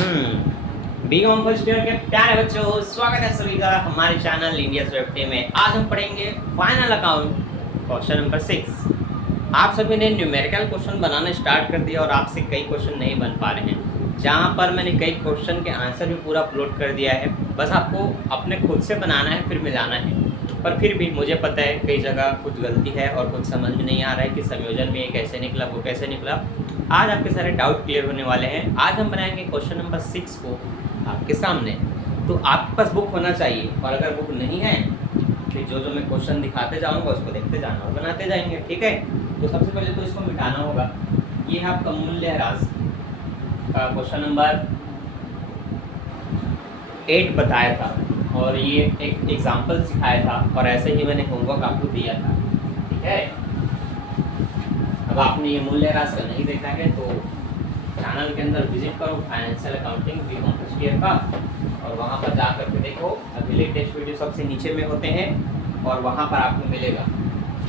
B com first year के प्यारे बच्चों, स्वागत है सभी का हमारे चैनल इंडिया स्वेफ्टी में। आज हम पढ़ेंगे फाइनल अकाउंट क्वेश्चन नंबर 6। आप सभी ने न्यूमेरिकल क्वेश्चन बनाना स्टार्ट कर दिया और आपसे कई क्वेश्चन नहीं बन पा रहे हैं, जहाँ पर मैंने कई क्वेश्चन के आंसर भी पूरा अपलोड कर दिया है। बस आपको अपने खुद से बनाना है, फिर मिलाना है। पर फिर भी मुझे पता है कई जगह कुछ गलती है और कुछ समझ में नहीं आ रहा है कि संयोजन में ये कैसे निकला, वो कैसे निकला। आज आपके सारे डाउट क्लियर होने वाले हैं। आज हम बनाएंगे क्वेश्चन नंबर 6 को आपके सामने। तो आपके पास बुक होना चाहिए, और अगर बुक नहीं है फिर जो मैं क्वेश्चन दिखाते जाऊँगा उसको देखते जाना और बनाते जाएंगे, ठीक है। तो सबसे पहले तो इसको मिटाना होगा। ये है आपका मूल्यह्रास का क्वेश्चन नंबर 8 बताया था, और ये एक एग्जाम्पल सिखाया था, और ऐसे ही मैंने होमवर्क आपको दिया था, ठीक है। अब आपने ये मूल्यह्रास का नहीं देखा है तो चैनल के अंदर विजिट करो, financial accounting B com first year का, और वहाँ पर जा करके देखो। अभी लेटेस्ट वीडियो सबसे नीचे में होते हैं और वहाँ पर आपको मिलेगा।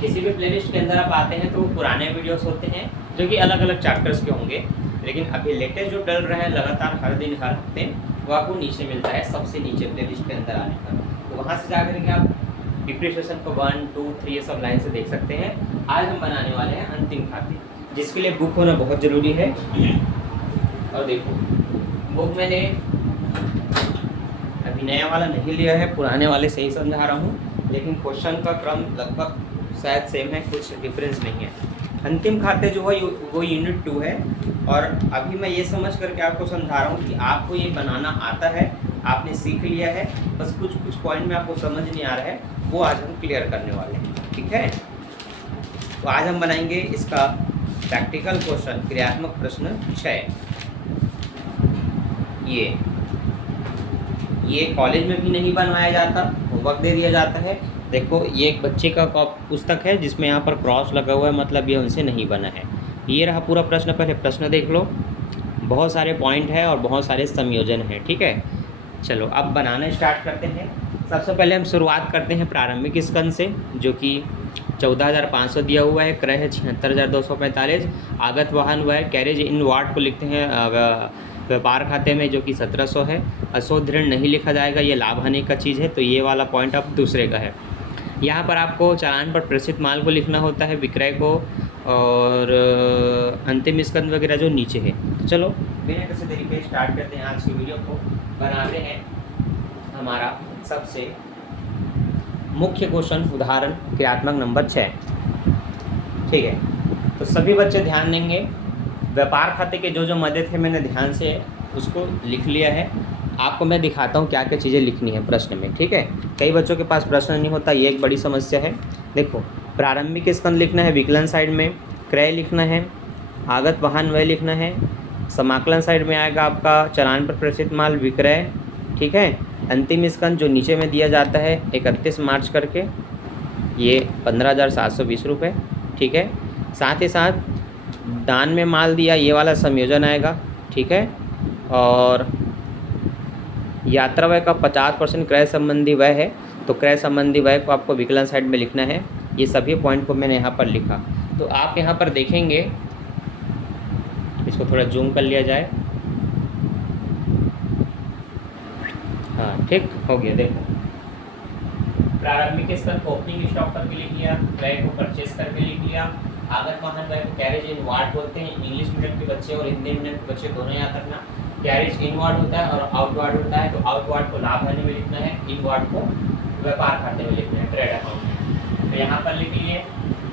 किसी भी प्लेलिस्ट के अंदर आप आते हैं तो पुराने वीडियोस होते हैं जो कि अलग अलग चैप्टर्स के होंगे, लेकिन अभी लेटेस्ट जो डल रहा है लगातार हर दिन हर हफ्ते, वो आपको नीचे मिलता है, सबसे नीचे प्लेलिस्ट के अंदर आने पर। तो वहाँ से जा करके आप डिप्रिसिएशन को 1, 2, 3 ये सब लाइन से देख सकते हैं। आज हम बनाने वाले हैं अंतिम खाते, जिसके लिए बुक होना बहुत ज़रूरी है। और देखो, बुक मैंने अभी नया वाला नहीं लिया है, पुराने वाले से ही समझा रहा हूँ, लेकिन क्वेश्चन का क्रम लगभग शायद सेम है, कुछ डिफरेंस नहीं है। अंतिम खाते जो है वो यूनिट 2 है, और अभी मैं ये समझ करके आपको समझा रहा हूँ कि आपको ये बनाना आता है, आपने सीख लिया है। बस कुछ पॉइंट में आपको समझ नहीं आ रहा है, वो आज हम क्लियर करने वाले हैं, ठीक है। तो आज हम बनाएंगे इसका प्रैक्टिकल क्वेश्चन, क्रियात्मक प्रश्न 6। ये कॉलेज में भी नहीं बनवाया जाता, होमवर्क दे दिया जाता है। देखो, ये एक बच्चे का पुस्तक है जिसमें यहाँ पर क्रॉस लगा हुआ है, मतलब ये उनसे नहीं बना है। ये रहा पूरा प्रश्न। पहले प्रश्न देख लो, बहुत सारे पॉइंट है और बहुत सारे संयोजन हैं, ठीक है। चलो अब बनाना स्टार्ट करते हैं। सबसे पहले हम शुरुआत करते हैं प्रारंभिक स्कंद से, जो कि 14,500 दिया हुआ है। क्रय है 76,245। आगत वाहन वह कैरेज इन वार्ड को लिखते हैं व्यापार खाते में, जो कि 1700 है। अशोध ऋण नहीं लिखा जाएगा, ये लाभ हानि का चीज़ है, तो ये वाला पॉइंट अब दूसरे का है। यहाँ पर आपको चालान पर प्रेषित माल को लिखना होता है, विक्रय को, और अंतिम स्कंद वगैरह जो नीचे है। तो चलो बिना किसी तरीके स्टार्ट करते हैं आज की वीडियो को। बनाते हैं हमारा सबसे मुख्य क्वेश्चन, उदाहरण क्रियात्मक नंबर 6, ठीक है। तो सभी बच्चे ध्यान देंगे। व्यापार खाते के जो मदे थे मैंने ध्यान से उसको लिख लिया है। आपको मैं दिखाता हूँ क्या क्या चीज़ें लिखनी है प्रश्न में, ठीक है। कई बच्चों के पास प्रश्न नहीं होता, ये एक बड़ी समस्या है। देखो, प्रारंभिक स्कंद लिखना है विकलन साइड में, क्रय लिखना है, आगत वाहन व्यय लिखना है, समाकलन साइड में आएगा आपका चालान पर प्रेषित माल, विक्रय, ठीक है। अंतिम स्कंद जो नीचे में दिया जाता है 31 मार्च करके, ये 15,720 रुपये, ठीक है। साथ ही साथ दान में माल दिया, ये वाला संयोजन आएगा, ठीक है। और यात्रा व्यय का 50% क्रय संबंधी व्यय है, तो क्रय संबंधी व्यय को आपको विकलन साइड में लिखना है। ये सभी पॉइंट को मैंने यहाँ पर लिखा। तो आप यहाँ पर देखेंगे, इसको थोड़ा जूम कर लिया जाए, हाँ ठीक हो गया। देखो, प्रारंभिक स्कंद ओपनिंग स्टॉक करके लिख लिया, क्रय को परचेस करके लिख लिया, आगत वाहन व्यय को कैरेज इन वार्ड बोलते हैं। इंग्लिश मीडियम के बच्चे और हिंदी मीडियम के बच्चे दोनों याद रखना, कैरेज इन वार्ड होता है और आउट वार्ड होता है। तो आउट वार्ड को लाभ हानि में लिखना है, इन वार्ड को व्यापार खाते में लिखना है, ट्रेड अकाउंट में। तो यहाँ पर लिख लिए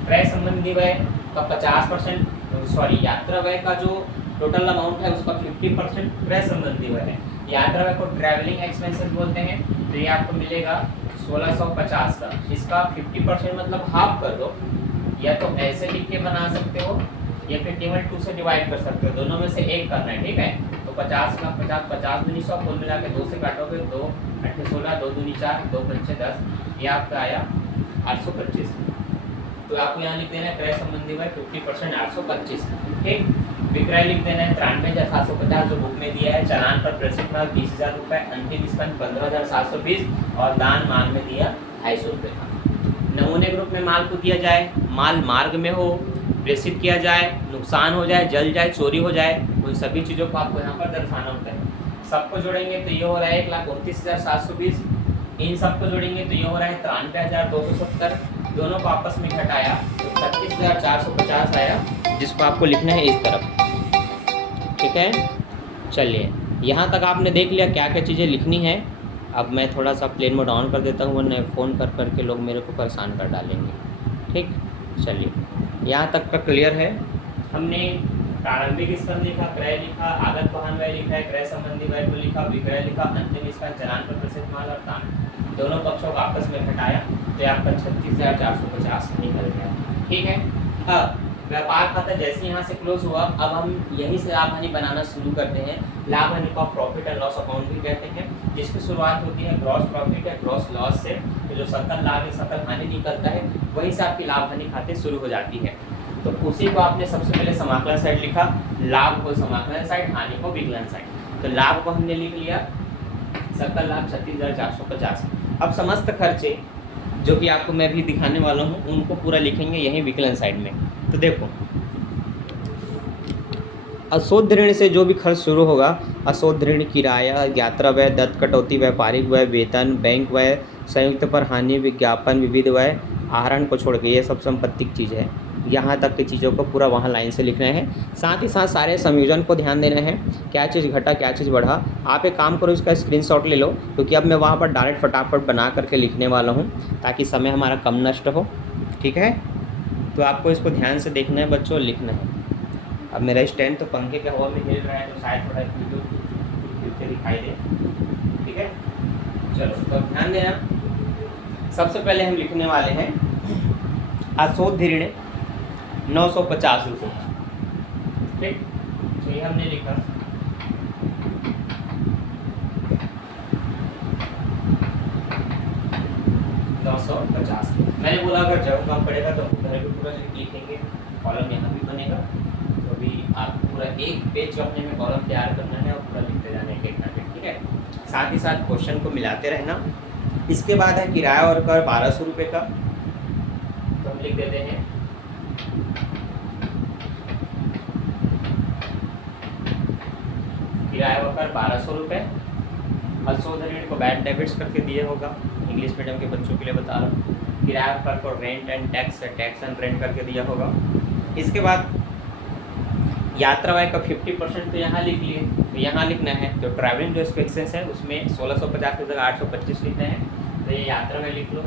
क्रय संबंधी व्यय का 50%, यात्रा व्यय का जो टोटल अमाउंट है उसका 50% क्रय संबंधी व्यय है। यात्रा व्यय को ट्रैवलिंग एक्सपेंसेस बोलते हैं, तो ये आपको मिलेगा 1650 का। इसका 50% मतलब हाफ कर दो, या तो ऐसे लिख के बना सकते हो या फिर केवल 2 से डिवाइड कर सकते हो, दोनों में से एक करना है, ठीक है। तो 50 का 50, 50 दूनी 100, कुल मिला के 2 से काटोगे, 2 8 16, 2 दूनी 4, 2 पंचे 10, ये आपका आया 825। तो आपको यहाँ लिख देना है क्रय संबंधी व्यय 50% 825, ठीक। विक्रय लिख देना है 93,750 जो बुक में दिया है। चालान पर प्रेषित माल 30,000 रुपये, अंतिम स्कंद 15,720, और दान माल में दिया 250 रुपये का। नमूने ग्रुप में माल को दिया जाए, माल मार्ग में हो, प्रेषित किया जाए, नुकसान हो जाए, जल जाए, चोरी हो जाए, उन सभी चीज़ों को आपको यहाँ पर दर्शाना होता है। सबको जोड़ेंगे तो ये हो रहा है 1,29,720। इन सबको जोड़ेंगे तो ये हो रहा है 93,270। दोनों को आपस में घटाया तो 36,450 आया, जिसको आपको लिखना है इस तरफ। ठीक है, चलिए यहाँ तक आपने देख लिया क्या क्या चीज़ें लिखनी है। अब मैं थोड़ा सा प्लेन मोड ऑन कर देता हूँ, वरना फ़ोन कर करके लोग मेरे को परेशान कर डालेंगे। ठीक, चलिए यहाँ तक का क्लियर है। हमने प्रारंभिक स्कंद लिखा, क्रय लिखा, आगत वाहन व्यय लिखा है, क्रय संबंधी व्यय को लिखा, विक्रय लिखा, अंतिम स्कंद चालान पर प्रसिद्ध माल और दान, दोनों पक्षों को आपस में घटाया तो आपका 36,450 निकल गया। ठीक है, अब व्यापार खाता जैसे यहाँ से क्लोज हुआ, अब हम यहीं से लाभ हानि बनाना शुरू करते हैं। लाभ हानि को प्रॉफिट एंड लॉस अकाउंट भी कहते हैं, जिसकी शुरुआत होती है ग्रॉस प्रॉफिट या ग्रॉस लॉस से। तो जो सकल लाभ या सकल हानि निकलता है वहीं से आपकी लाभ हानि खाते शुरू हो जाती है। तो उसी को आपने सबसे पहले समाकलन साइड लिखा, लाभ को समाकलन साइड, हानि को विकलन साइड। तो लाभ को हमने लिख लिया सकल लाभ 36,450। अब समस्त खर्चे जो कि आपको मैं भी दिखाने वाला हूँ उनको पूरा लिखेंगे यहीं विकलन साइड में। तो देखो, अशोध ऋण से जो भी खर्च शुरू होगा, अशोध ऋण, किराया, यात्रा व्यय, दत्त कटौती, व्यापारिक व्यय, वेतन, बैंक व्यय, संयुक्त पर हानि, विज्ञापन, विविध व्यय, आहरण को छोड़ के ये सब संपत्तिक चीज़ है। यहाँ तक की चीज़ों को पूरा वहाँ लाइन से लिखना है। साथ ही साथ सारे संयोजन को ध्यान देना है, क्या चीज़ घटा क्या चीज़ बढ़ा। आप एक काम करो, इसका स्क्रीनशॉट ले लो, क्योंकि अब मैं वहाँ पर डायरेक्ट फटाफट बना करके लिखने वाला हूँ ताकि समय हमारा कम नष्ट हो। ठीक है, तो आपको इसको ध्यान से देखना है बच्चों, लिखना है। अब मेरा स्टैंड तो पंखे के हवा में हिल रहा है, तो शायद थोड़ा वीडियो फिर दिखाई दे। ठीक है, चलो तो ध्यान देना। सबसे पहले हम लिखने वाले हैं अशोध ऋण 950 रुपये। ठीक, तो ये हमने लिखा। मैंने बोला अगर जब काम पड़ेगा तो घर भी पूरा लिखेंगे, कॉलम यहाँ भी बनेगा। तो अभी आपको पूरा एक पेज अपने में कॉलम तैयार करना है और पूरा लिखते जाना है एक ना। ठीक है, साथ ही साथ क्वेश्चन को मिलाते रहना। इसके बाद है किराया और कर 1200 रुपये का, तो हम लिख देते हैं किराया और कर 1200 रुपये। अशोध ऋण को बैड डेबिट्स करके दिए होगा, इंग्लिश मीडियम के बच्चों के लिए बता रहा हूँ। किराया कर को rent and tax and rent करके दिया होगा। इसके बाद यात्रा व्यय का 50% तो यहाँ लिख लिए, तो यहाँ लिखना है। तो ट्रैवलिंग जो एक्सपेंसेस है उसमें 1650 की जगह 825 लिखना है, तो ये यात्रा व्यय लिख लो।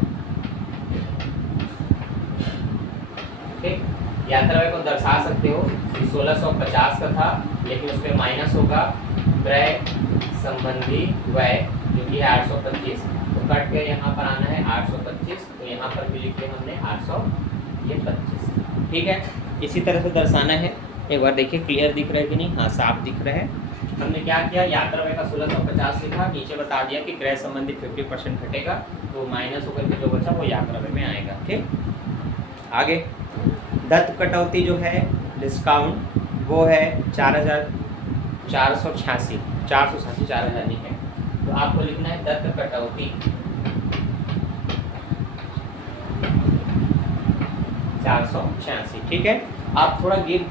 ठीक, यात्रा व्यय को दर्शा सकते हो कि 1650 का था, लेकिन उसमें माइनस होगा क्रय संबंधी व्यय जो कि है 825, तो कट के यहाँ पर आना है 825, तो यहाँ पर भी लिख लिया हमने 825। ठीक है, इसी तरह से दर्शाना है। एक बार देखिए क्लियर दिख रहा है कि नहीं? हाँ, साफ दिख रहा है। हमने क्या किया, यात्रा व्यय का 1650 लिखा, नीचे बता दिया कि क्रय संबंधी 50% घटेगा, तो माइनस होकर के जो बचा वो यात्रा व्यय में आएगा। ठीक, आगे दत्त कटौती जो है डिस्काउंट वो है 4,486, 4,000 नहीं है, तो आपको लिखना है दत्त कटौती 486। ठीक है, आप थोड़ा गैप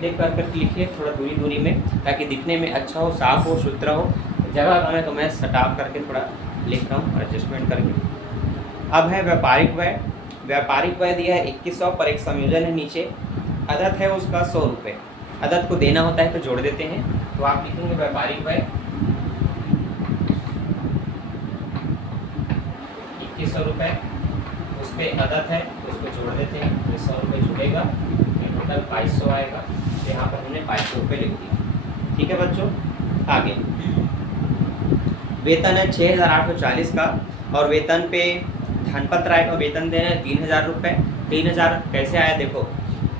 देख कर लिखिए, थोड़ा दूरी में, ताकि दिखने में अच्छा हो, साफ हो, सुथरा हो। जगह कम है तो मैं सटाप करके थोड़ा लिख रहा हूँ एडजस्टमेंट करके। अब है व्यापारिक व्यय। व्यापारिक व्यय दिया है 2100 पर एक संयोजन है नीचे, अदत है उसका 100 रुपये। अदत को देना होता है तो जोड़ देते हैं, तो आप लिखेंगे व्यापारिक व्यय 2100 रुपये, उस पर अदत है तो उसको जोड़ देते हैं, तो 100 रुपये जुड़ेगा, टोटल 2200 आएगा। तो यहाँ पर हमने 2200 रुपये लिख दिया। ठीक है बच्चों, आगे वेतन है 6,840 का, और वेतन पे धनपत्र आएगा, वेतन देना है 3,000 रुपये। 3,000 कैसे आया देखो,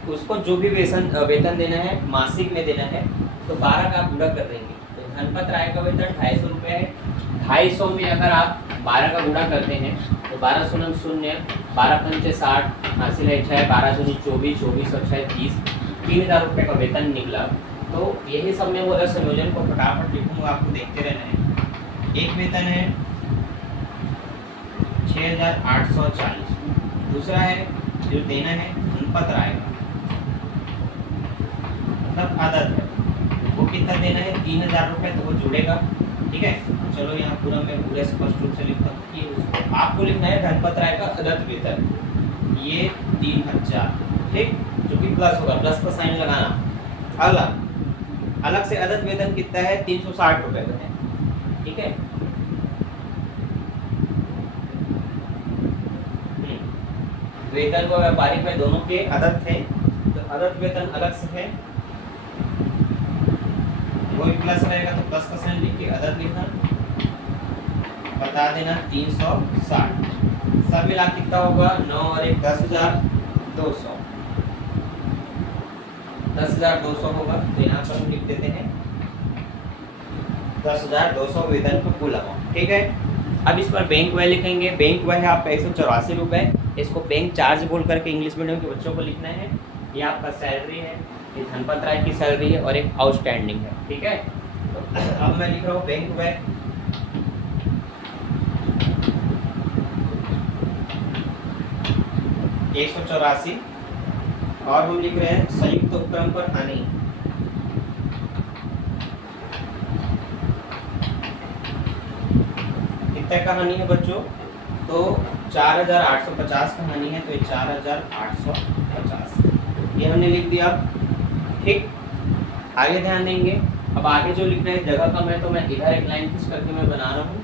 उसको जो भी वेतन देना है मासिक में देना है, तो 12 का आप पूरा कर देंगे, तो धनपत्र आएगा वेतन 250 रुपये है। 250 में अगर आप 12 का गुणा करते हैं तो 12 शून्य 0, 12 पंचे 60, हासिल है 6, 12 शून्य 24, 24 और 6 30, 3,000 रुपये का वेतन निकला। तो यही सब में वो संयोजन को फटाफट लिखूँगा, आपको देखते रहना है। एक वेतन है 6,840, दूसरा है जो देना है धनपत्र आएगा, मतलब आदत है, वो वो कितना देना है 3000 रुपये, तो वो जुड़ेगा। ठीक है, चलो यहाँ पूरा मैं पूरे स्पष्ट रूप से लिखता हूँ कि उसको आपको लिखना है धनपत राय का अदत्त वेतन ये 3000, ठीक, जो कि प्लस होगा, प्लस का साइन लगाना। अलग से अदत्त वेतन कितना है 360 रुपये का है। ठीक है, वेतन को व्यापारिक में दोनों के अदत्त है, तो अदत्त वेतन अलग से है, वो भी प्लस रहेगा तो प्लस का साइन लिख के अदत्त लिखना, बता देना 360, सब मिला कितना होगा 9 और 1 10,200, 10,200 होगा। तो यहाँ पर हम लिख देते हैं 10,200 वेतन का कुल अमाउंट। ठीक है, अब इस पर बैंक व्यय लिखेंगे। बैंक व्यय है आपका 184 रुपये, इसको बैंक चार्ज बोल करके इंग्लिश मीडियम के बच्चों को लिखना है। ये आपका सैलरी है, ये धनपत राय की सैलरी है और एक आउटस्टैंडिंग है। ठीक है, तो अब मैं लिख रहा हूँ बैंक व्यय 184 और हम लिख रहे हैं संयुक्त उपक्रम पर हानि। कितने का हानि है बच्चों, तो 4,850 का हानि है, तो ये 4,850 ये हमने लिख दिया। ठीक, आगे ध्यान देंगे। अब आगे जो लिखना है जगह कम है, तो मैं इधर एक लाइन खींच करके मैं बना रहा हूँ।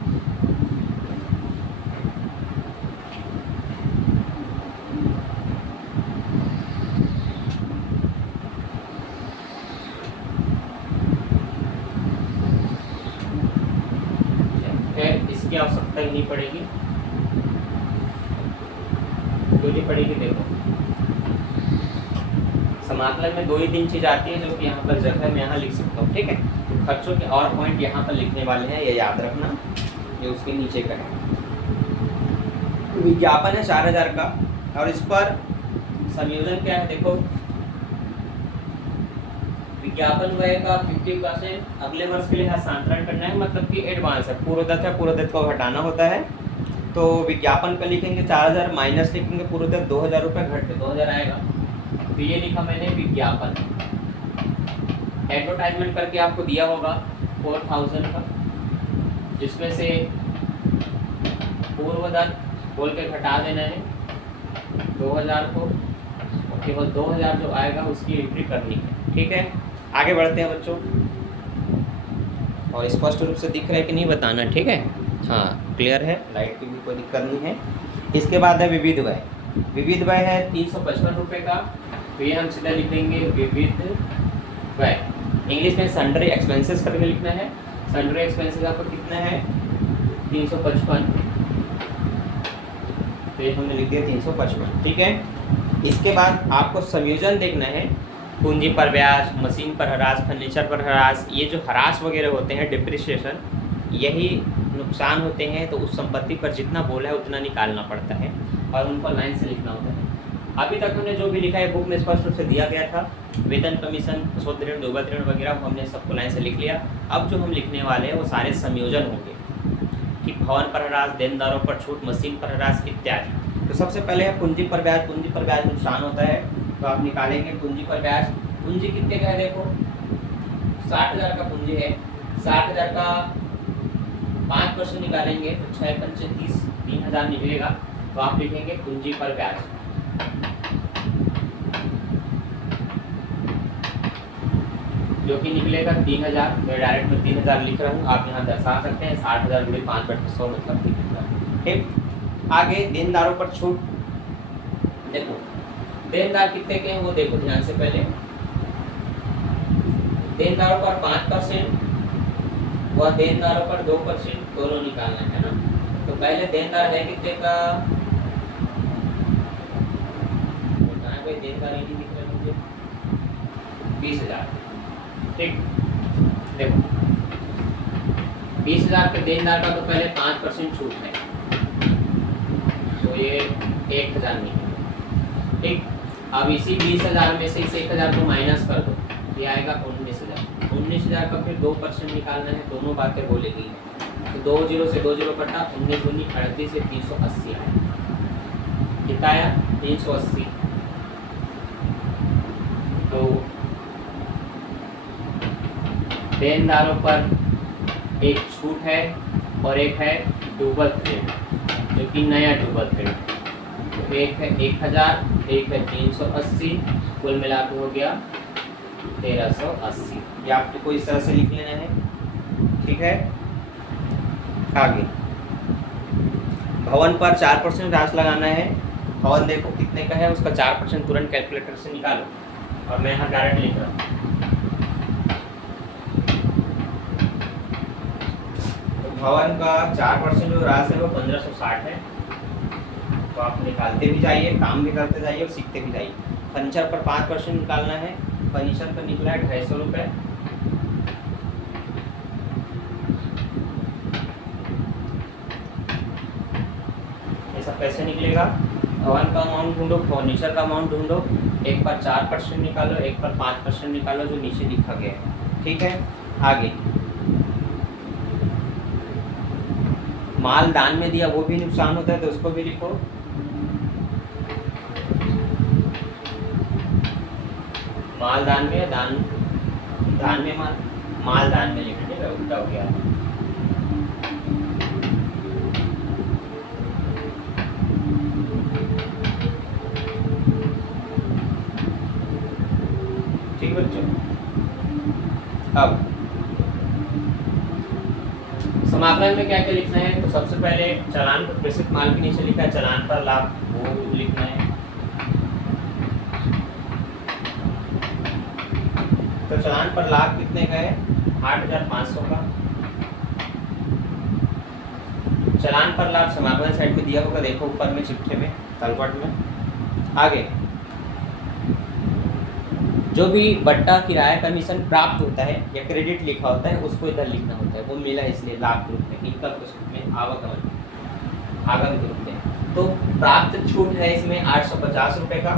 इसकी आवश्यकता ही नहीं पड़ेगी, क्यों नहीं पड़ेगी, देखो समाकलन में 2 ही 3 चीज आती है जो कि यहाँ पर जगह मैं यहाँ लिख सकता हूँ। ठीक है, तो खर्चों के और पॉइंट यहाँ पर लिखने वाले हैं, ये याद रखना, ये उसके नीचे का है। विज्ञापन है 4,000 का और इस पर संयोजन क्या है, देखो विज्ञापन व्यय का 50% अगले वर्ष के लिए हस्तांतरण करना है, मतलब कि एडवांस है, पूर्वदत्त है, पूर्वदत्त को घटाना होता है। तो विज्ञापन का लिखेंगे 4,000 माइनस लिखेंगे पूर्वदत्त 2,000 रुपये घट के 2,000 आएगा। तो ये लिखा मैंने विज्ञापन। एडवर्टाइजमेंट करके आपको दिया होगा 4,000 का, जिसमें से पूर्वदत्त बोल के घटा देना है 2,000 को, और केवल 2,000 जो आएगा उसकी एंट्री करनी है। ठीक है, आगे बढ़ते हैं बच्चों, और स्पष्ट रूप से दिख रहा है कि नहीं बताना। ठीक है, हाँ क्लियर है, लाइट की भी कोई दिक्कत नहीं है। इसके बाद है विविध व्यय। विविध व्यय है 355 रुपये का, तो ये हम सीधा लिखेंगे विविध व्यय। इंग्लिश में सन्ड्री एक्सपेंसेस करके लिखना है। सन्ड्री एक्सपेंसेस आपको कितना है 355, तो ये हमने लिख दिया 355। ठीक है, इसके बाद आपको संयोजन देखना है, पूंजी पर ब्याज, मशीन पर ह्रास, फर्नीचर पर ह्रास, ये जो ह्रास वगैरह होते हैं डिप्रिसिएशन, यही नुकसान होते हैं। तो उस संपत्ति पर जितना बोला है उतना निकालना पड़ता है और उनको लाइन से लिखना होता है। अभी तक हमने जो भी लिखा है बुक में स्पष्ट रूप से दिया गया था, वेतन कमीशन, शोध ऋण, दोगत ऋण वगैरह हमने सबको लाइन से लिख लिया। अब जो हम लिखने वाले हैं वो सारे संयोजन होंगे कि भवन पर ह्रास, देनदारों पर छूट, मशीन पर ह्रास इत्यादि। तो सबसे पहले है पूंजी पर ब्याज। पूंजी पर ब्याज नुकसान होता है, तो आप निकालेंगे पूंजी पर ब्याज। पूंजी कितने का है, देखो 60,000 का पूंजी है, 60,000 का 5% निकालेंगे तो 6 पंचे 30, 3,000 निकलेगा। तो आप लिखेंगे पूंजी पर ब्याज। जो कि निकलेगा 3,000। मैं डायरेक्ट में 3,000 लिख रहा हूँ, आप यहाँ दर्शा सकते हैं 60,000 गुणे 5/100 मतलब 3,000। ठीक, आगे देनदारों पर छूट। देखो देनदार कितने के हैं वो देखो ध्यान से, पहले देनदारों पर 5% व देनदारों पर 2% दोनों निकालना है ना। तो पहले देनदार है कितने का, देनदार ही नहीं दिख रहा मुझे, 20,000। ठीक, देखो 20,000 के देनदार का तो पहले 5% छूट है, तो ये 1,000 निकलेगा। ठीक, अब इसी 20,000 में से इस 1,000 को माइनस कर दो, ये आएगा 19,000। 19,000 का फिर 2% निकालना है, दोनों बातें बोलेगी। तो 2 0 से 2 0 कटा, 19 दूनी 38 से 380 आया। कितना आया 380। तो देनदारों पर एक छूट है और एक है डुबल थ्रेड, जो कि नया डुबल थ्रेड है। तो एक है 1000, एक है 380, कुल मिला के हो गया 1380। ये आपको इस तरह से लिख लेना है, ठीक है। आगे भवन पर 4% राशि लगाना है। भवन देखो कितने का है, उसका 4% तुरंत कैलकुलेटर से निकालो, और मैं यहाँ डायरेक्ट लिख रहा हूँ। तो भवन का 4% जो राशि है वो 1560 है। तो आप निकालते भी जाइए, काम भी करते जाइए और सीखते भी जाइए। फर्नीचर पर 5% निकालना है। फर्नीचर पर निकला है 250 रुपये। ऐसा कैसे निकलेगा? भवन का अमाउंट ढूंढो, फर्नीचर का अमाउंट ढूंढो, एक पर 4% निकालो, एक पर 5% निकालो, जो नीचे लिखा गया है, ठीक है। आगे माल दान में दिया वो भी नुकसान होता है, तो उसको भी लिखो। माल दान में, दान में माल दान में लिखेंगे, उल्टा हो गया। ठीक बच्चों, अब समाकलन में क्या क्या लिखना है? तो सबसे पहले चालान पर प्रेषित माल के नीचे लिखा है चालान पर लाभ, वो लिखना है। तो चालान पर लाभ कितने का है? 8500 का। चालान पर लाभ समाकलन साइड में दिया होगा, देखो ऊपर में चिट्ठे में तलपट में। आगे जो भी बट्टा किराया कमीशन प्राप्त होता है या क्रेडिट लिखा होता है, उसको इधर लिखना होता है। वो मिला इसलिए लाभ के रूप में, इनकम के रूप में, आगम के रूप में। तो प्राप्त छूट है इसमें 850 रुपये का।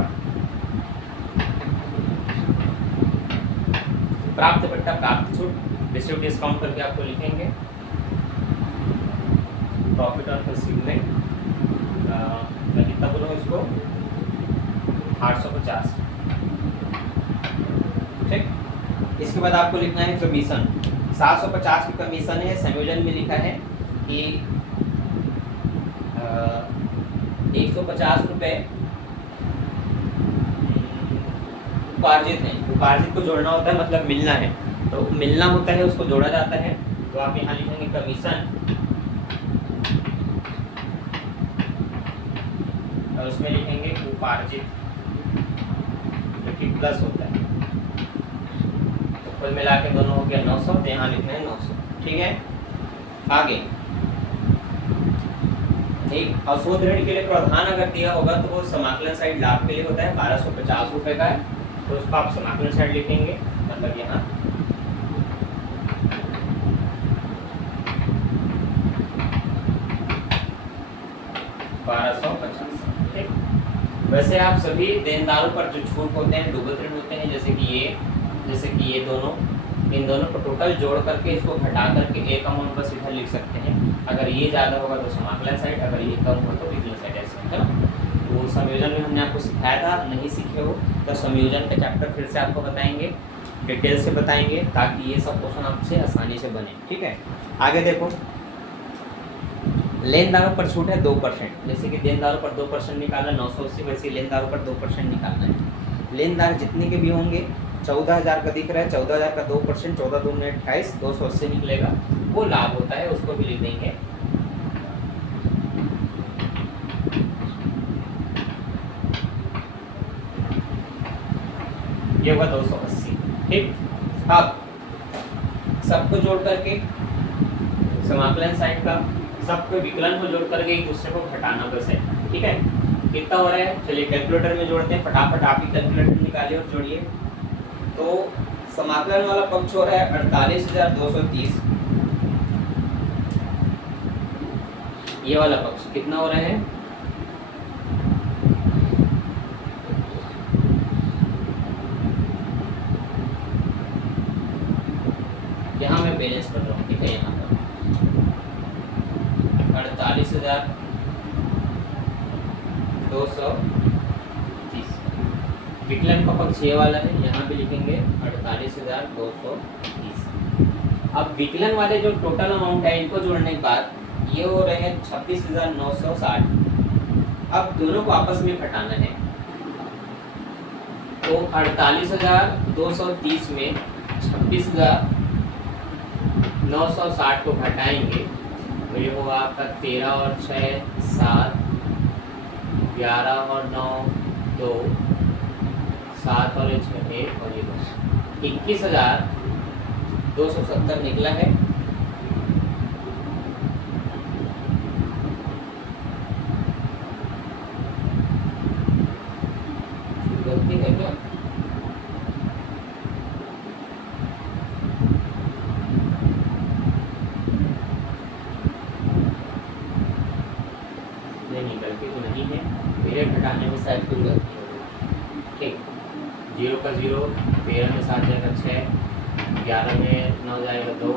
प्राप्त बट्टा प्राप्त छूट रिसीव डिस्काउंट करके आपको लिखेंगे प्रॉफिट और कंसीलमेंट। मैं कितना बोलूँ इसको? 850, ठीक। इसके बाद आपको लिखना है कमीशन। 750 की कमीशन है। संयोजन में लिखा है कि 150 रुपये उपार्जित है। उपार्जित को जोड़ना होता है, मतलब मिलना है, तो मिलना होता है उसको जोड़ा जाता है। तो आप यहाँ लिखेंगे कमीशन, और उसमें लिखेंगे उपार्जित, जो कि प्लस होता है। तो कुल मिला के दोनों हो गया 900, तो यहाँ लिखना है 900, ठीक है। आगे एक अशोध ऋण के लिए प्रावधान अगर दिया होगा तो वो समाकलन साइड लाभ के लिए होता है, 1250 रुपये का है। तो उसको आप समाकलन साइड लिखेंगे, मतलब यहाँ ठीक। वैसे आप सभी देनदारों पर जो छूट होते हैं, डुबल ऋण होते हैं, जैसे कि ये दोनों, इन दोनों को टोटल जोड़ करके इसको घटा करके एक अमाउंट बस इधर लिख सकते हैं। अगर ये ज़्यादा होगा तो समाकलन साइड, अगर ये कम होगा तो विकलन साइड, ऐसे है ना। तो संयोजन में हमने आपको सिखाया था, नहीं सीखे हो तो संयोजन का चैप्टर फिर से आपको बताएंगे, डिटेल से बताएंगे, ताकि ये सब क्वेश्चन आपसे आसानी से बने, ठीक है। आगे देखो, लेनदारों पर छूट है 2%। जैसे कि देनदारों पर 2% निकालना 980, वैसे लेनदारों पर 2% निकालना है। लेनदार जितने के भी होंगे, 14,000 का दिख रहा है, 14,000 का 2%, 14 दूनी 28, 280 निकलेगा, वो लाभ होता है, उसको भी लिख देंगे। ये होगा 280, ठीक। अब सबको जोड़ करके समाकलन साइड का, सबको विकलन को जोड़ करके एक दूसरे को घटाना बस है, ठीक है। कितना हो रहा है? चलिए कैलकुलेटर में जोड़ते हैं, फटाफट आप ही कैलकुलेटर निकालिए और जोड़िए। तो समाकलन वाला पक्ष हो रहा है 48,230, ये वाला पक्ष कितना हो रहा है? यहाँ मैं बैलेंस कर रहा हूँ, ठीक है। यहाँ पर 48,230, विकलन का पक्ष ये वाला है, यहाँ भी लिखेंगे 48,230। अब विकलन वाले जो टोटल अमाउंट है इनको जोड़ने के बाद ये हो रहे हैं 26,960। अब दोनों को आपस में घटाना है, तो 48,230 में 26,960 को घटाएंगे तो ये होगा आपका 13 और 6 7, 11 और 9 2, 7 और 6 1 और ये 21,270 निकला है। गलती है क्या? नहीं, गलती तो नहीं है, मेरे घटाने में शायद कोई गलती हो गई। ठीक, 0 का 0, 13 में 7 जाएगा 6, 11 में 9 जाएगा 2,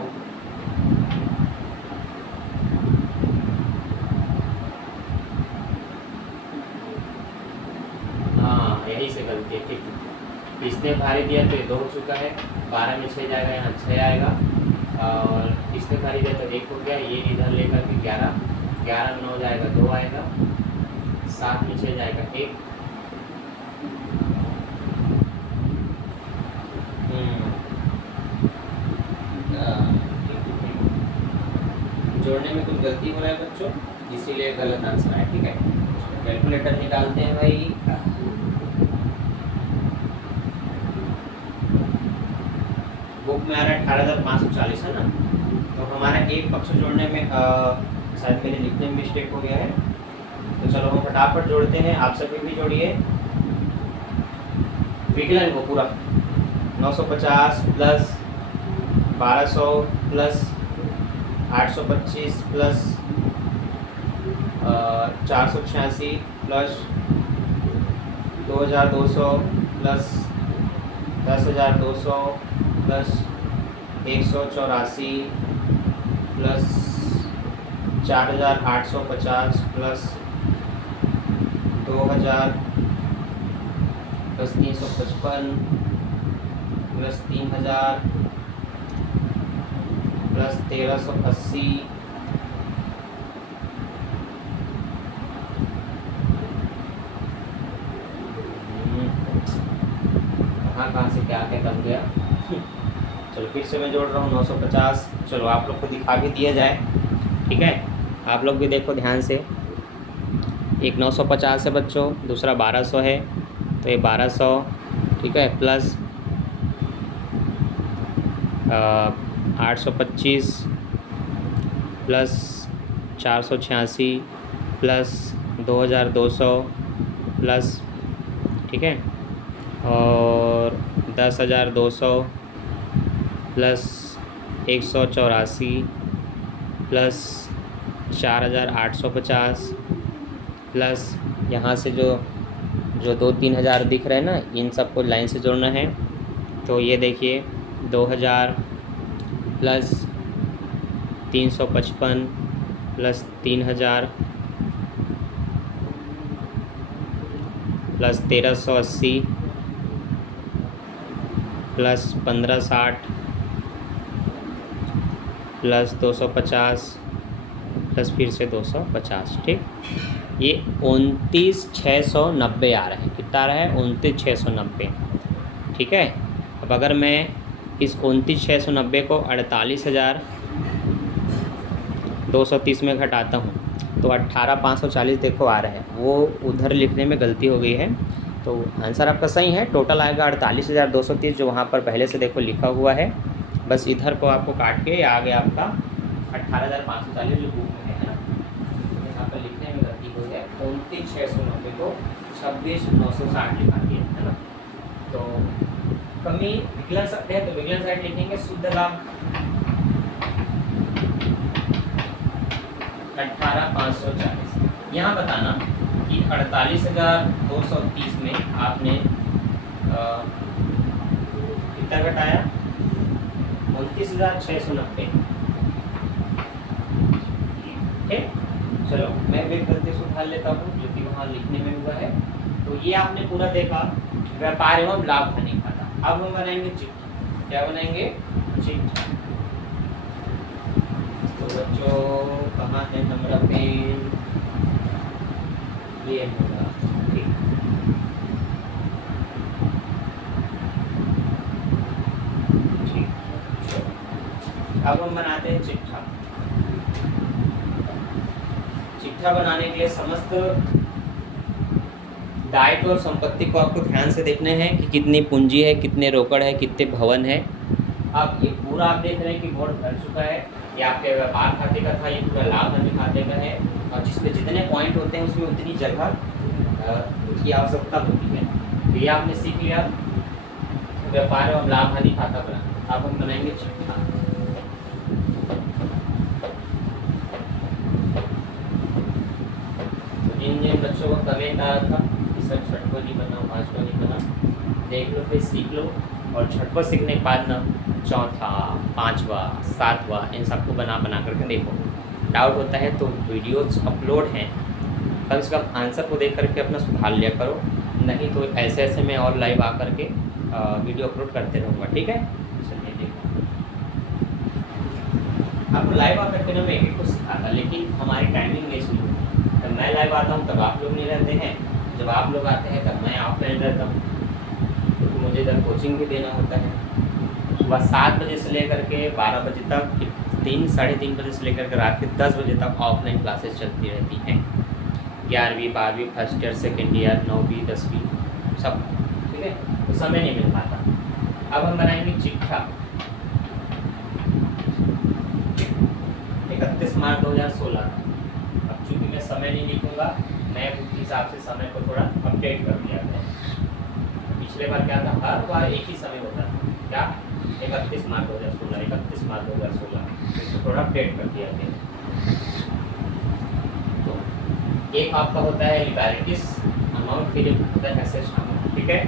हाँ यही से गलती है। ठीक, इसने भारी दिया तो ये 2 हो चुका है, 12 में 6 जाएगा, यहाँ 6 आएगा, और इसने भारी दिया तो 1 हो गया, ये इधर लेकर के 11, 11 में 9 जाएगा 2 आएगा, 7 में 6 जाएगा 1। जोड़ने में कुछ गलती हो रहा है बच्चों, इसीलिए गलत आंसर है। ठीक है, कैलकुलेटर निकालते हैं भाई। बुक में आ रहा है 18,540 है ना, तो हमारा एक पक्ष जोड़ने में शायद मेरे लिखने में मिस्टेक हो गया है, तो चलो हम फटाफट जोड़ते हैं। आप सभी भी जोड़िए विकलन को पूरा। 950 plus 1200 plus 825 plus 486 plus 2,200 plus 10,200 plus 184 plus 4,850 plus 2,000 plus 355 plus 3,000 plus 1,380 कहाँ से क्या क्या दब गया। चलो फिर से मैं जोड़ रहा हूँ 950। चलो आप लोग को दिखा भी दिया जाए, ठीक है, आप लोग भी देखो ध्यान से। एक 950 है बच्चों, दूसरा 1200 है, तो ये 1200 ठीक है, प्लस 825 प्लस 486 प्लस 2,200 प्लस, ठीक है, और 10,200 प्लस 184 प्लस 4,850 प्लस यहाँ से जो 2-3 हज़ार दिख रहे हैं ना, इन सबको लाइन से जोड़ना है। तो ये देखिए 2,000 plus 355 plus 3,000 plus 1,380 plus 1,560 plus 250 plus फिर से 250। ठीक, ये 29,690 आ रहा है। कितना आ रहा है? 29,690। ठीक है, अब अगर मैं इस 29,690 को 48,230 में घटाता हूँ तो 18,540 देखो आ रहा है। वो उधर लिखने में गलती हो गई है, तो आंसर आपका सही है। टोटल आएगा 48,230 जो वहाँ पर पहले से देखो लिखा हुआ है। बस इधर को आपको काट के आ गया आपका 18,540 जो बुक में है ना, यहाँ पर लिखने में गलती हो गया। 29,690 को 26,960 लिखा दिया है ना। तो कमी विकलन साइड है तो विकलन साइड लिखेंगे शुद्ध लाभ 18,540। यहाँ बताना कि 48,230 में आपने कितना घटाया? 29,690। ठीक, चलो मैं भी गलती से उठा लेता हूँ जो कि वहाँ लिखने में हुआ है। तो ये आपने पूरा देखा व्यापार एवं लाभ हानि खाता। अब हम बनाएंगे चिट्ठी। क्या बनाएंगे? चिट्ठी। तो बच्चों कहाँ है हमारा पेन, ये होगा ठीक। ठीक, चलो अब हम बनाते हैं चिट्ठा। चिट्ठा बनाने के लिए समस्त दायित्व और संपत्ति को आपको ध्यान से देखना है कि कितनी पूंजी है, कितने रोकड़ है, कितने भवन है। अब ये पूरा आप देख रहे हैं कि बोर्ड भर चुका है। ये आपके व्यापार खाते का था, ये पूरा लाभ हानि खाते का है, और जिसमें जितने पॉइंट होते हैं उसमें उतनी जगह की आवश्यकता होती है। तो ये आपने सीख लिया व्यापार एवं लाभ हानि खाता बना। अब हम बनाएंगे चिट्ठा। तो जिन बच्चों को कमेंट आया था कि सर छठवा नहीं बना, पाँचवा नहीं बना, देख लो फिर सीख लो, और छठवा सीखने के बाद ना चौथा, पाँचवा, सातवां इन सबको बना बना करके देखो। डाउट होता है तो वीडियोस अपलोड हैं, कम से कम आंसर को देख करके अपना सुधार लिया करो, नहीं तो ऐसे ऐसे मैं और लाइव आ करके वीडियो अपलोड करते रहूँगा। ठीक है, चलिए देखो आपको लाइव आ करके ना मैं एक को सिखाता, लेकिन हमारी टाइमिंग मैच नहीं होती। जब मैं लाइव आता हूँ तब आप लोग नहीं रहते हैं, जब आप लोग आते हैं तब मैं ऑफलाइन रहता हूँ, क्योंकि मुझे इधर कोचिंग भी देना होता है। सुबह 7 बजे से लेकर के 12 बजे तक, 3 साढ़े 3 बजे से लेकर के रात के 10 बजे तक ऑफलाइन क्लासेस चलती रहती हैं। 11वीं 12वीं फर्स्ट ईयर, सेकेंड ईयर, 9वीं 10वीं सब। ठीक है, तो समय नहीं मिल पाता। अब हम बनाएंगे चिट्ठा। 31 मार्च 2016। अब चूँकि मैं समय नहीं लिखूँगा, नए बुक के हिसाब से समय को थोड़ा अपडेट कर दिया गया। पिछले बार क्या था, हर बार एक ही समय होता था, क्या 31 मार्च 2016, 31 मार्च 2016, इसको थोड़ा अपडेट कर दिया गया। तो एक आपका होता है लिबर्टीज अमाउंट, फिर होता है एसेट्स अमाउंट। ठीक है,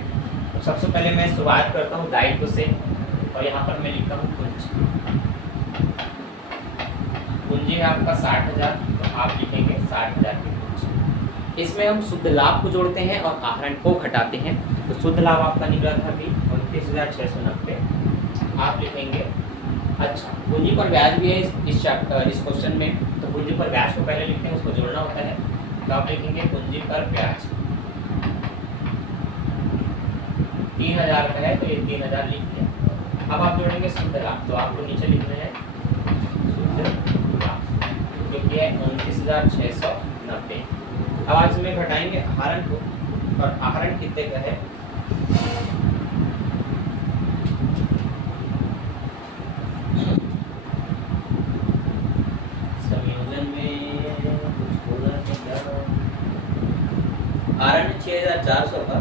तो सबसे पहले मैं शुरुआत करता हूँ दायित्व से, और यहाँ पर मैं लिखता हूँ पूंजी। पूंजी है आपका 60,000, तो आप लिखेंगे 60,000 की पूंजी। इसमें हम शुद्ध लाभ को जोड़ते हैं और आहरण को घटाते हैं। तो शुद्ध लाभ आपका निकला था अभी 29,690, आप लिखेंगे। अच्छा, पूंजी पर ब्याज भी है इस क्वेश्चन में, तो पूंजी पर ब्याज को पहले लिखते हैं, उसको जोड़ना होता है। तो आप लिखेंगे पूंजी पर ब्याज 3,000 का है, तो ये 3,000 लिख दिया। अब आप जोड़ेंगे शुद्ध लाभ, तो आपको नीचे लिखना है शुद्ध लाभ, जो कि है 29,690। अब आज इसमें घटाएंगे आहरण को, और आहरण कितने का है, संयोजन में कुछ बोला है क्या, आहरण 6,400 का।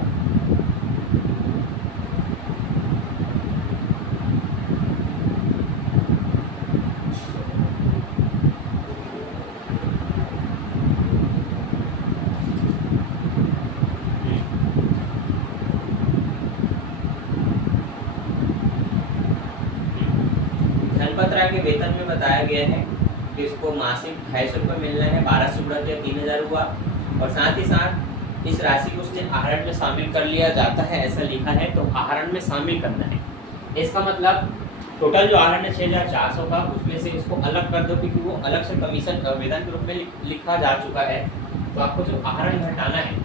धनपत्रा के वेतन में बताया गया है कि इसको मासिक 250 रुपये मिलना है, 12 से गुणा किया 3,000 हुआ, और साथ ही साथ इस राशि को उसने आहरण में शामिल कर लिया जाता है, ऐसा लिखा है, तो आहरण में शामिल करना है। इसका मतलब टोटल जो आहरण है 6,400 का, उसमें से इसको अलग कर दो, क्योंकि वो अलग से कमीशन वेतन के रूप में लिखा जा चुका है। तो आपको जो आहरण घटाना है,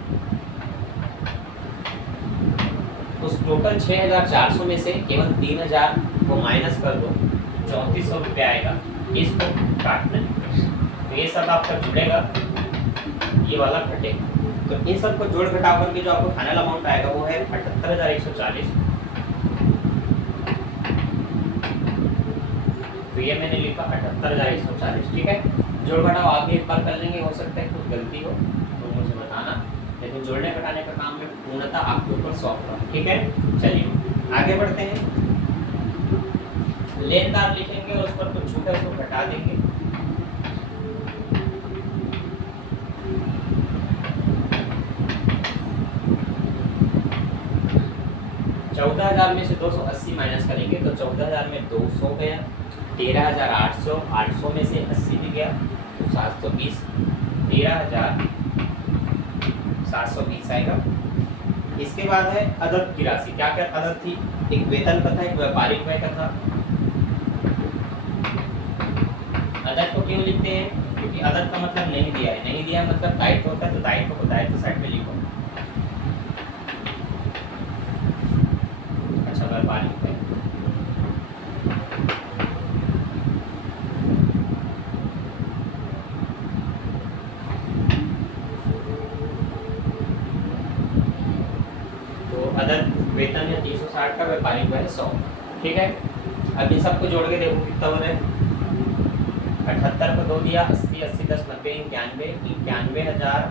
उस टोटल 6,400 में से केवल 3,000 को माइनस कर दो, 3,400 रुपये आएगा, इसको काटना है। तो ये सब आपका जुड़ेगा, ये वाला घटेगा। तो इन सब को जोड़ घटा करके जो आपको फाइनल अमाउंट आएगा वो है 78,140। तो ये मैंने लिखा 78,140। ठीक है, जोड़ घटाओ आप भी एक बार कर लेंगे, हो सकता है कुछ गलती हो तो मुझे बताना, लेकिन जोड़ने घटाने का काम में पूर्णतः आपके ऊपर सौंप रहा हूँ। ठीक है, चलिए आगे बढ़ते हैं। लेनदार लिखेंगे और उस पर कुछ छूटा उसको घटा देंगे। चौदह 14,000 में से 280 माइनस करेंगे, तो 14,000 में 200 गया, 13,800, 800 में से 80 भी गया, तो 720, 13,720 आएगा। इसके बाद है अदद की राशि। क्या क्या अदद थी, एक वेतन का था, एक व्यापारिक व्यय का था, अदर को क्यों लिखते हैं? क्योंकि अदर का मतलब नहीं दिया है, नहीं दिया है मतलब दायित्व होता है, तो दायित्व को दायित्व साइड में लिखो। अच्छा व्यापारिक है। तो अदर वेतन है 360 का, व्यापारिक है 100। ठीक है, अब इन सबको जोड़ के देखो कितना हो रहा है। 78 को 2 दिया, 80 80 10 90 91 91,000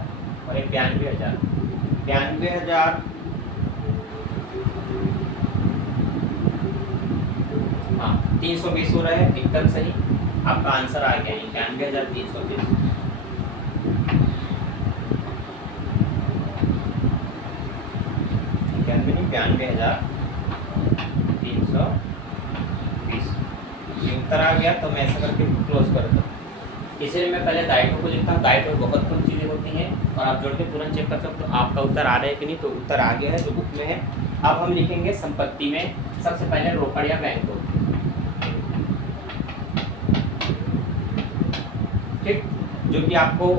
और 92,000 92,000। हाँ 320 हो रहा है, एकदम सही आपका आंसर आ गया 91,320। 92,320 ये उत्तर आ गया। तो मैं ऐसा करके क्लोज कर दूँ। इसलिए मैं पहले दायित्व को लिखता हूँ, दायित्व बहुत कम चीज़ें होती हैं और आप जोड़ के तुरंत चेक कर सकते हो आपका उत्तर आ रहा है कि नहीं। तो उत्तर आ गया है जो बुक में है। अब हम लिखेंगे संपत्ति में सबसे पहले रोकड़ या बैंक को। ठीक, जो कि आपको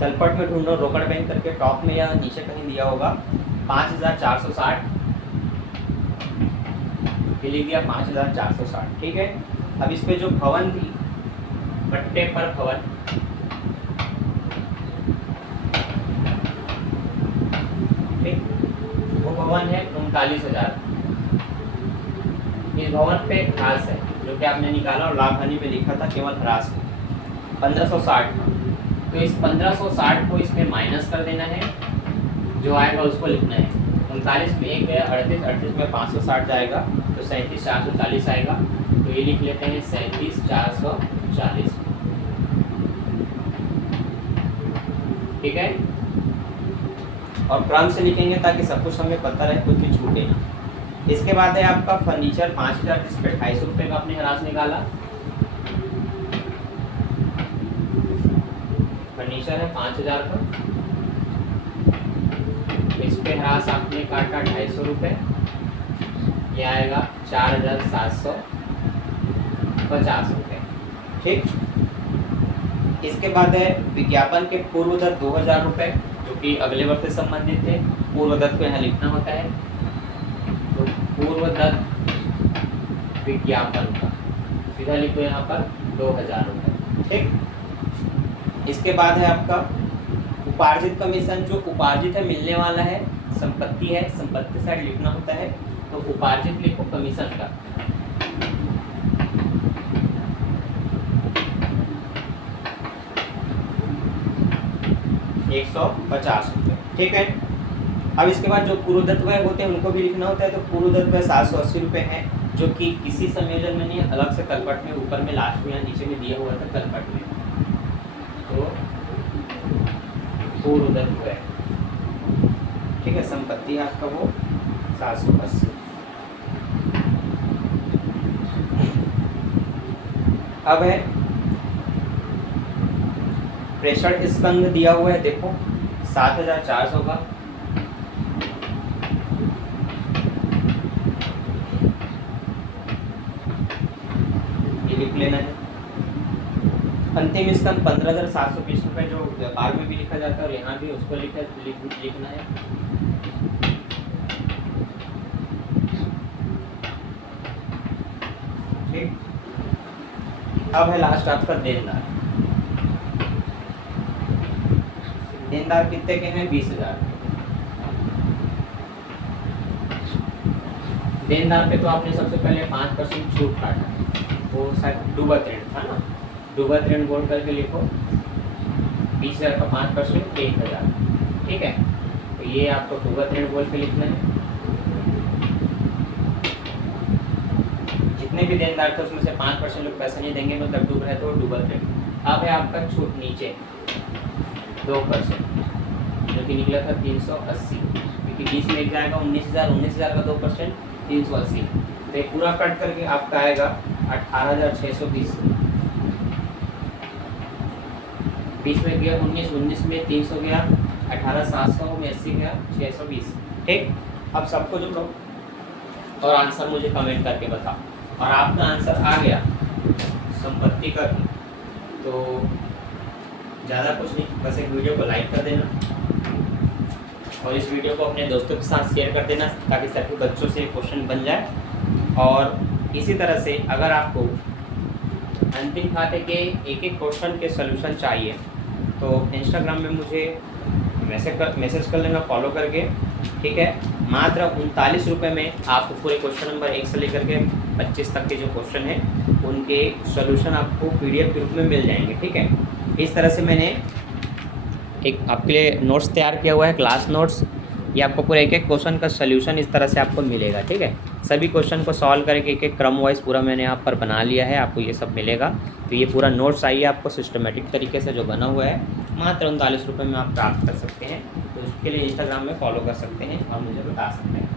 तलपट में ढूंढो, रोकड़ बैंक करके टॉप में या नीचे कहीं दिया होगा। 5,460 लिख दिया 5,460। ठीक है, अब इस पे जो भवन थी, पट्टे पर भवन, ठीक, वो भवन है 39,000। इस भवन पे ह्रास है जो कि आपने निकाला और लाभ हानि में लिखा था केवल ह्रास है 1560 का। तो इस 1560 को इसमें माइनस कर देना है, जो आएगा उसको लिखना है। 39 में 1 गया 38, 38 में 560 जाएगा तो 37,440 आएगा। तो ये लिख लेते हैं 37,440। ठीक है, और क्रम से लिखेंगे ताकि सब कुछ हमें पता रहे, कुछ भी छूटे ना। इसके बाद है आपका फर्नीचर 5,000, जिस पे 250 रुपये का आपने ह्रास निकाला। फर्नीचर है 5,000 का, इस पे ह्रास आपने काटा 250 रुपये, ये आएगा 4,750 रुपये। ठीक, इसके बाद है विज्ञापन के पूर्वदत्त 2,000 रुपये, जो कि अगले वर्ष से संबंधित थे। पूर्वदत्त को यहाँ लिखना होता है, तो पूर्वदत्त विज्ञापन का सीधा लिखो यहाँ पर 2,000 रुपये। ठीक, इसके बाद है आपका उपार्जित कमीशन, जो उपार्जित है मिलने वाला है, संपत्ति है, संपत्ति साइड लिखना होता है। तो उपार्जित लिखो कमीशन का 150 रुपये। ठीक है, अब इसके बाद जो पूर्वदत्त व्यय होते हैं उनको भी लिखना होता है। तो पूर्वदत्त व्यय 780 रुपये हैं, जो कि किसी संयोजन में नहीं, अलग से तलपट में ऊपर में लास्ट में या नीचे में दिया हुआ था तलपट में। तो पूर्वदत्त व्यय, ठीक है, संपत्ति है आपका वो 780। अब है प्रेषण स्कंध दिया हुआ है, देखो 7,400 का। ये लिख लेना है। अंतिम स्कंध 15,720 रुपये, जो व्यापार में भी लिखा जाता है और यहाँ भी उसको लिखना है। ठीक, अब है लास्ट आपका देनदार। देनदार कितने के हैं? 20,000। देनदार पे तो आपने सबसे पहले 5% छूट काटा, वो शायद डूबत ऋण था ना, डूबत ऋण बोल करके लिखो 20,000 का 5% 1,000। ठीक है, तो ये आपको डूबत ऋण बोल के लिखना है। जितने भी देनदार थे उसमें से 5% लोग पैसा नहीं देंगे, मतलब डूब रहे तो डूबत ऋण। अब है आपका छूट नीचे 2%, जो कि निकला था 380, क्योंकि 20 में एक जाएगा 19,000, 19,000 का 2% 380। तो ये पूरा कट करके आपका आएगा 18,620। 20 में गया 19, 19 में 300 गया, 18,700 में 80 गया, 620। ठीक, अब सबको जोड़ो और आंसर मुझे कमेंट करके बताओ। और आपका आंसर आ गया संपत्ति कर, तो ज़्यादा कुछ नहीं, बस एक वीडियो को लाइक कर देना और इस वीडियो को अपने दोस्तों के साथ शेयर कर देना ताकि सभी बच्चों से क्वेश्चन बन जाए। और इसी तरह से अगर आपको अंतिम खाते के एक एक क्वेश्चन के सलूशन चाहिए तो इंस्टाग्राम में मुझे मैसेज कर लेना फॉलो करके, ठीक है। मात्र 39 रुपये में आपको पूरे क्वेश्चन नंबर 1 से लेकर के 25 तक के जो क्वेश्चन हैं उनके सॉल्यूशन आपको PDF के रूप में मिल जाएंगे, ठीक है। इस तरह से मैंने एक आपके लिए नोट्स तैयार किया हुआ है, क्लास नोट्स। ये आपको पूरे एक एक क्वेश्चन का सॉल्यूशन इस तरह से आपको मिलेगा, ठीक है। सभी क्वेश्चन को सॉल्व करके एक एक क्रम वाइज पूरा मैंने यहाँ पर बना लिया है, आपको ये सब मिलेगा। तो ये पूरा नोट्स आइए आपको सिस्टमेटिक तरीके से जो बना हुआ है, मात्र 39 रुपये में आप प्राप्त कर सकते हैं। तो उसके लिए इंस्टाग्राम में फॉलो कर सकते हैं और मुझे बता सकते हैं।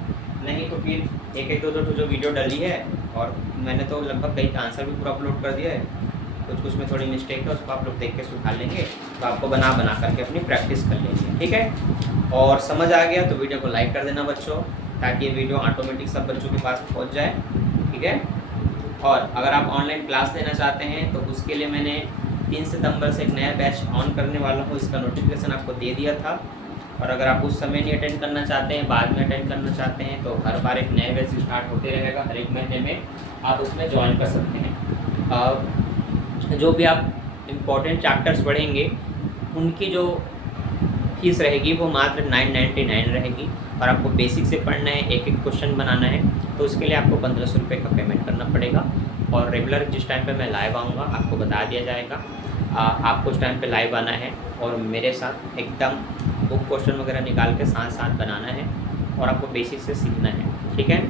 नहीं तो फिर एक एक दो जो वीडियो डली है, और मैंने तो लगभग कई का आंसर भी पूरा अपलोड कर दिया है, कुछ में थोड़ी मिस्टेक है, उसको आप लोग देख के सुखा लेंगे तो आपको बना करके अपनी प्रैक्टिस कर लेंगे, ठीक है। और समझ आ गया तो वीडियो को लाइक कर देना बच्चों, ताकि ये वीडियो ऑटोमेटिक सब बच्चों के पास पहुंच जाए, ठीक है। और अगर आप ऑनलाइन क्लास लेना चाहते हैं तो उसके लिए मैंने 3 सितंबर से एक नया बैच ऑन करने वाला हूँ, इसका नोटिफिकेशन आपको दे दिया था। और अगर आप उस समय नहीं अटेंड करना चाहते हैं, बाद में अटेंड करना चाहते हैं, तो हर बार एक नया बैच स्टार्ट होते रहेगा, हर एक महीने में आप उसमें ज्वाइन कर सकते हैं। जो भी आप इम्पोर्टेंट चैप्टर्स पढ़ेंगे उनकी जो फीस रहेगी वो मात्र 999 रहेगी। और आपको बेसिक से पढ़ना है, एक एक क्वेश्चन बनाना है, तो उसके लिए आपको 1500 रुपये का पेमेंट करना पड़ेगा। और रेगुलर जिस टाइम पे मैं लाइव आऊँगा आपको बता दिया जाएगा, आपको उस टाइम पे लाइव आना है और मेरे साथ एकदम बुक क्वेश्चन वगैरह निकाल के साथ साथ बनाना है और आपको बेसिक से सीखना है, ठीक है।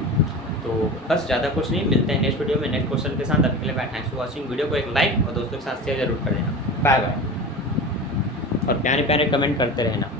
तो बस ज़्यादा कुछ नहीं, मिलते हैं नेक्स्ट वीडियो में नेक्स्ट क्वेश्चन के साथ। अभी के लिए bye, thanks for watching. Video को एक लाइक और दोस्तों के साथ शेयर जरूर कर देना। बाय बाय और प्यारे प्यारे कमेंट करते रहना।